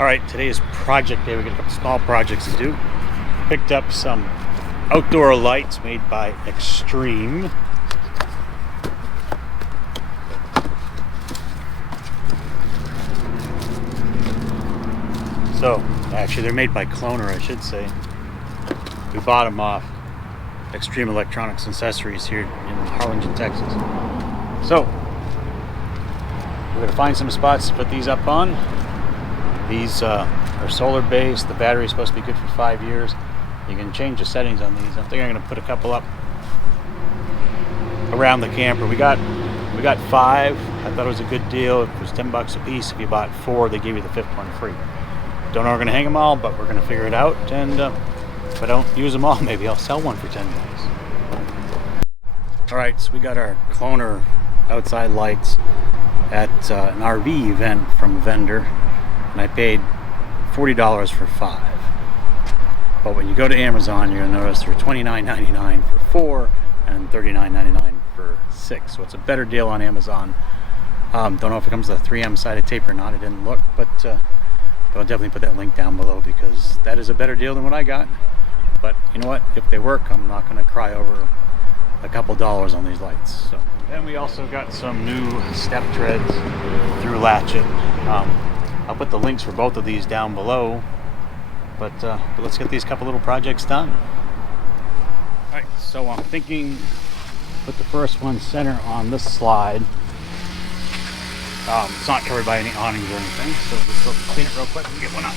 Alright, today is project day. We got a couple small projects to do. Picked up some outdoor lights made by Extreme. So, actually they're made by Claoner, I should say. We bought them off Extreme Electronics and Accessories here in Harlingen, Texas. So, we're going to find some spots to put these up on. These are solar based. The battery is supposed to be good for 5 years. You can change the settings on these. I think I'm going to put a couple up around the camper. We got 5. I thought it was a good deal. It was $10 a piece. If you bought 4, they gave you the 5th one free. Don't know we're going to hang them all, but we're going to figure it out. And if I don't use them all, maybe I'll sell one for $10. All right, so we got our Claoner outside lights at an RV event from a vendor. And I paid $40 for 5. But when you go to Amazon, you're going to notice they're $29.99 for 4 and $39.99 for 6. So it's a better deal on Amazon. Don't know if it comes with a 3M sided tape or not. I didn't look, but I'll definitely put that link down below because that is a better deal than what I got. But you know what? If they work, I'm not going to cry over a couple dollars on these lights. So. Then we also got some new step treads through Latch.It. I'll put the links for both of these down below, but let's get these couple little projects done. Alright, so I'm thinking put the first one center on this slide. It's not covered by any awnings or anything, so let's go clean it real quick and get one up.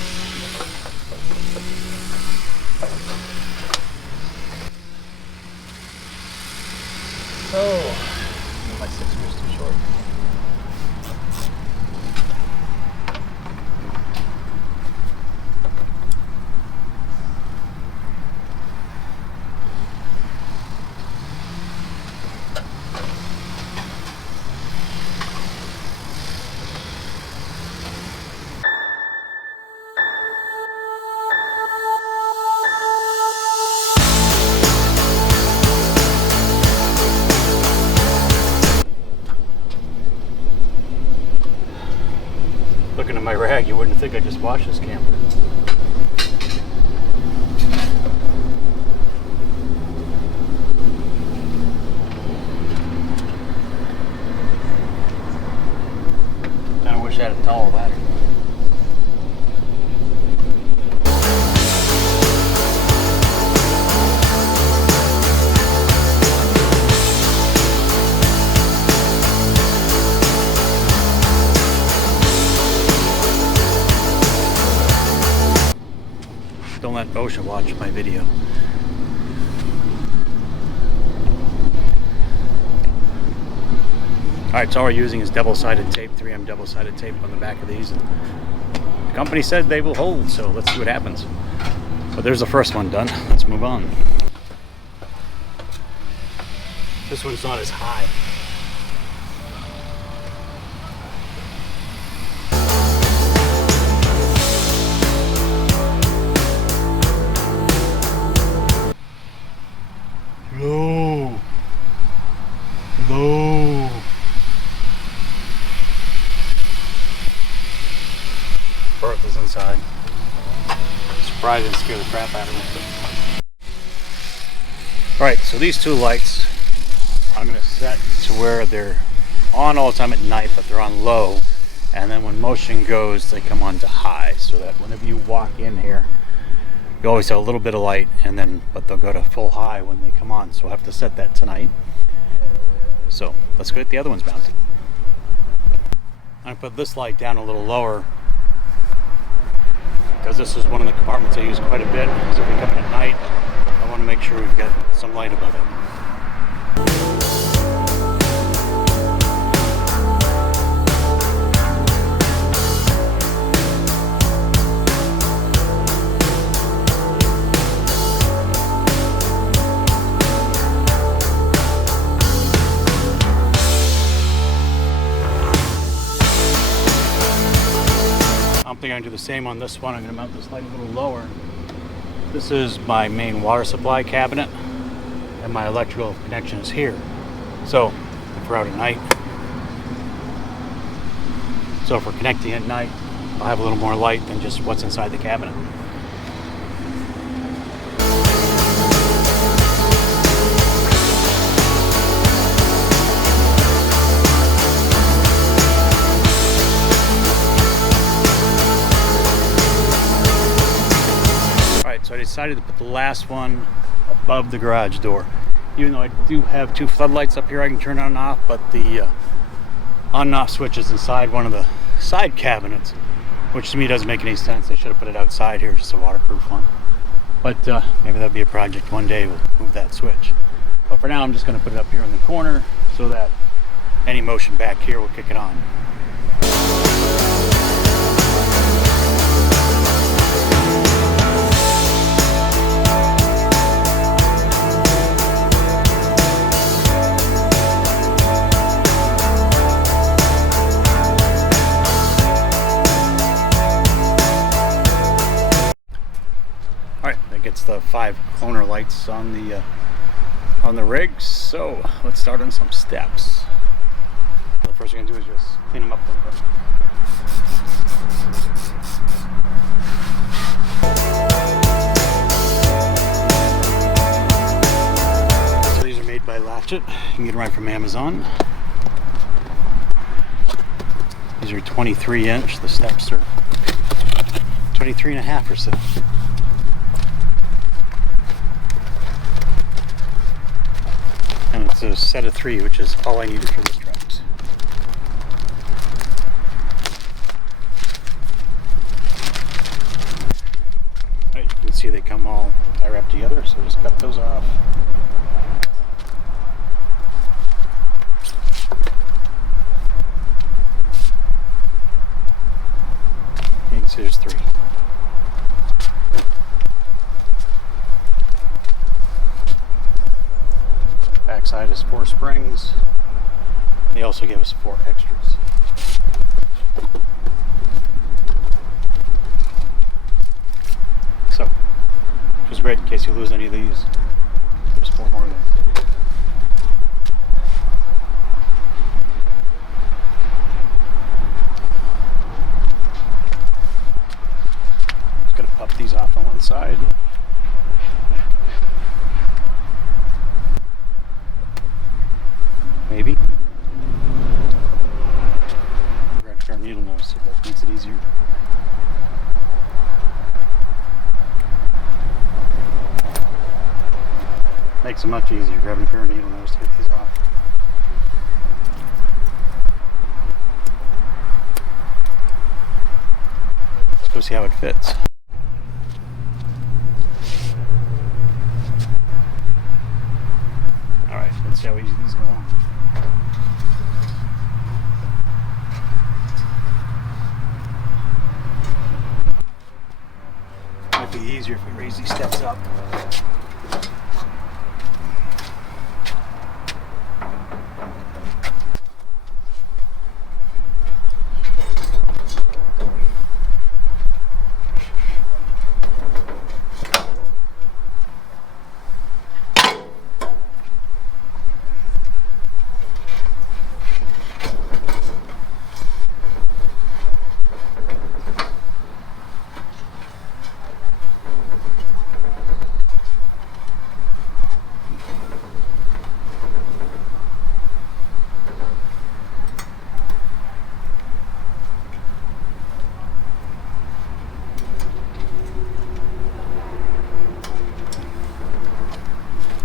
So, my 6 was too short. Looking at my rag, you wouldn't think I just washed this camper. Kinda wish I had a taller ladder. Don't let OSHA watch my video. Alright, so all we're using is double-sided tape, 3M double-sided tape on the back of these. And the company said they will hold, so let's see what happens. But there's the first one done. Let's move on. This one's not as high. Low. Bertha's inside. Surprised and scare the crap out of me. Alright, so these 2 lights I'm going to set to where they're on all the time at night, but they're on low. And then when motion goes, they come on to high, so that whenever you walk in here, you always have a little bit of light, but they'll go to full high when they come on. So I'll have to set that tonight. So let's go get the other ones mounted. I'm going to put this light down a little lower because this is one of the compartments I use quite a bit. So if we come in at night, I want to make sure we've got some light above it. I think I'm going to do the same on this one. I'm going to mount this light a little lower. This is my main water supply cabinet, and my electrical connection is here. So if we're out at night, so if we're connecting at night, I'll have a little more light than just what's inside the cabinet. Alright, so I decided to put the last one above the garage door. Even though I do have two floodlights up here I can turn on and off, but the on and off switch is inside one of the side cabinets, which to me doesn't make any sense. I should have put it outside here, just a waterproof one. But maybe that'll be a project one day. We'll move that switch. But for now, I'm just going to put it up here in the corner so that any motion back here will kick it on. Gets the 5 Claoner lights on the rig. So let's start on some steps. The first thing I'm gonna do is just clean them up a little bit. So these are made by Latch.It. You can get them right from Amazon. These are 23 inch. The steps are 23 and a half or so. And it's a set of 3, which is all I needed for this trucks. Right, you can see they come all tie wrapped together, so just cut those off. You can see there's 3. Backside is 4 springs. They also gave us 4 extras. So, which is great in case you lose any of these. There's 4 more there. Just gonna pop these off on one side. Maybe. Grab a pair of needle nose, so that makes it easier. Makes it much easier grabbing a pair of needle nose to get these off. Let's go see how it fits. Alright, let's see how easy these go. Might be easier if we raise these steps up.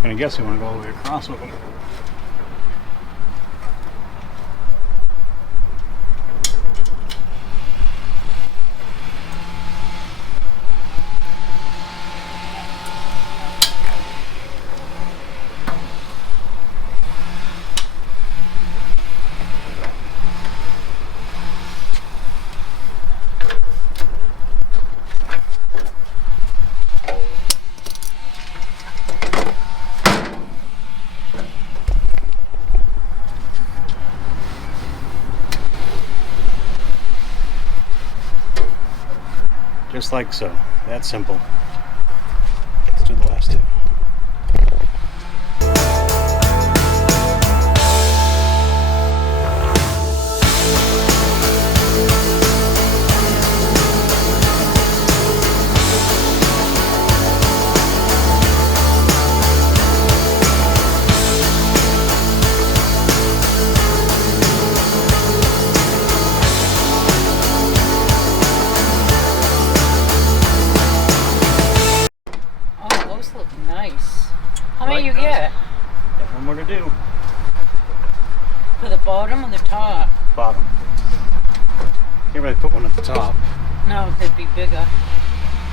And I guess we want to go all the way across with them. Just like so. That's simple. Let's do the last 2. Can't really put one at the top. No, they'd be bigger.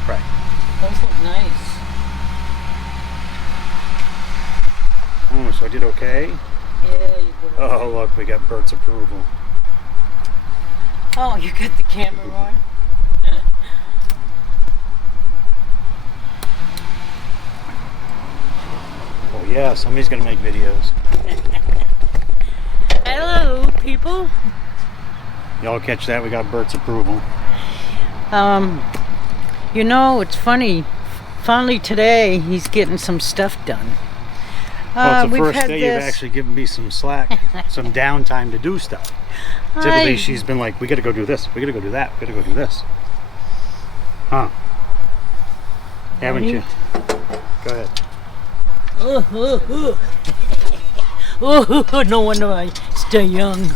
Right. Those look nice. Oh, so I did okay? Yeah, you did. Oh, look, we got Bert's approval. Oh, you got the camera on? Oh yeah, somebody's gonna make videos. Hello, people. Y'all catch that? We got Bert's approval. You know, it's funny. Finally today, he's getting some stuff done. Well, it's the we've first had day this. you've actually given me some slack, some downtime to do stuff. Typically, she's been like, we gotta go do this, we gotta go do that, we gotta go do this. Huh. Haven't you? Go ahead. Oh, no wonder I stay young.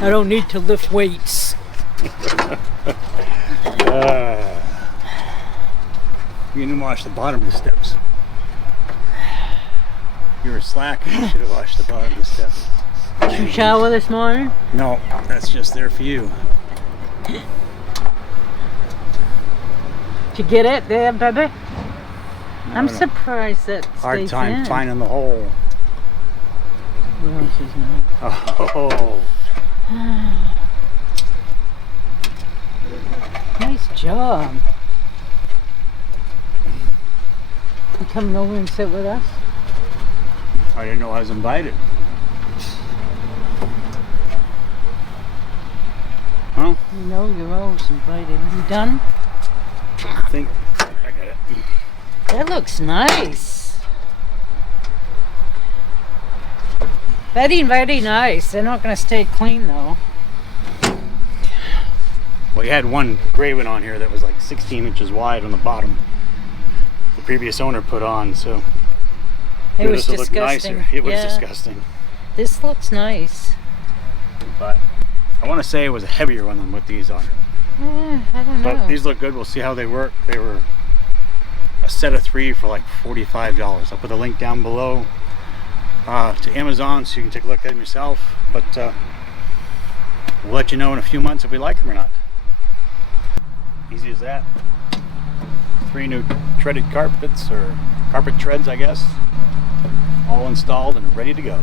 I don't need to lift weights. You didn't wash the bottom of the steps. You were slacking, you should have washed the bottom of the steps. Did you shower this morning? No, that's just there for you. Did you get it there, baby? I'm surprised that Hard stays time in. finding the hole. Well, she's not. Oh. Nice job. You coming over and sit with us? I didn't know I was invited. Huh? You know you're always invited. You done? I think I got it. That looks nice. Very, very nice. They're not going to stay clean though. Well, you had one gray one on here that was like 16 inches wide on the bottom. The previous owner put on, so It was this would look disgusting. nicer. It was Yeah. disgusting. This looks nice. But I want to say it was a heavier one than what these are. I don't know. But these look good. We'll see how they work. They were a set of 3 for like $45. I'll put a link down below to Amazon so you can take a look at them yourself. But we'll let you know in a few months if we like them or not. Easy as that. 3 new treaded carpets, or carpet treads, I guess. All installed and ready to go.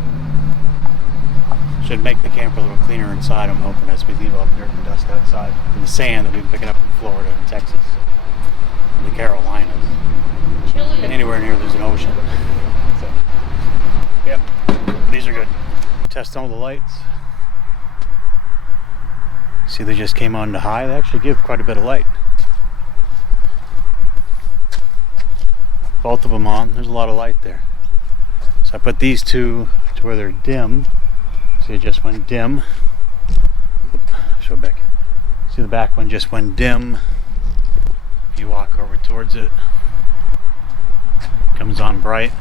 Should make the camper a little cleaner inside, I'm hoping, as we leave all the dirt and dust outside. And the sand that we've been picking up in Florida and Texas. And the Carolinas. Chilly. And anywhere near there's an ocean. So, yep, these are good. Test all the lights. See, they just came on to high. They actually give quite a bit of light. Both of them on. There's a lot of light there. So I put these two to where they're dim. See, it just went dim. Oop, show it back. See, the back one just went dim. If you walk over towards it, comes on bright.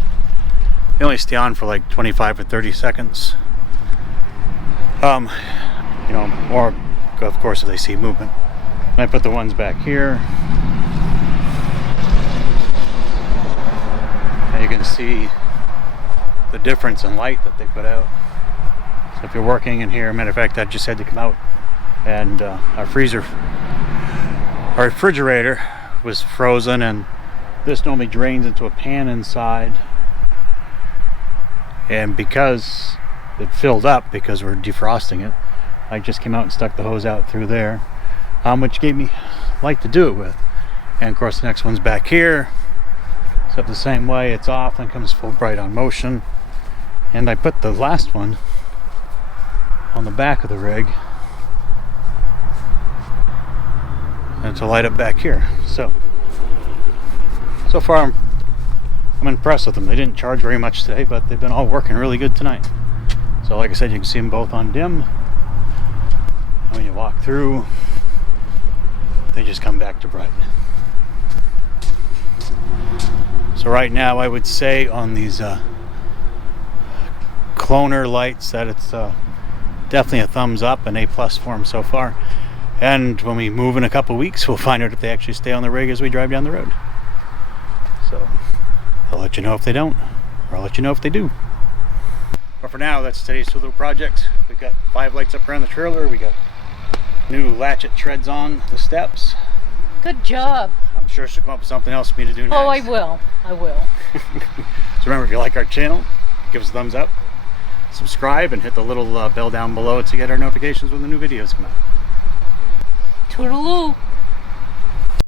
They only stay on for like 25 or 30 seconds. You know, or of course if they see movement. And I put the ones back here. And you can see the difference in light that they put out. So if you're working in here, matter of fact, I just had to come out, and our refrigerator was frozen, and this normally drains into a pan inside, and because it filled up because we're defrosting it, I just came out and stuck the hose out through there, which gave me light to do it with. And of course the next one's back here, except the same way. It's off and comes full bright on motion. And I put the last one on the back of the rig and to light up back here. So far I'm impressed with them. They didn't charge very much today, but they've been all working really good tonight. So like I said, you can see them both on dim, and when you walk through they just come back to bright. So right now I would say on these Claoner lights that it's definitely a thumbs up, an A+ for them so far. And when we move in a couple weeks, we'll find out if they actually stay on the rig as we drive down the road. So I'll let you know if they don't, or I'll let you know if they do. But for now, that's today's two little projects. We've got 5 lights up around the trailer. We got New Latch.It treads on the steps. Good job. I'm sure she'll come up with something else for me to do next. Oh, I will. I will. So remember, if you like our channel, give us a thumbs up, subscribe, and hit the little bell down below to get our notifications when the new videos come out. Toodaloo.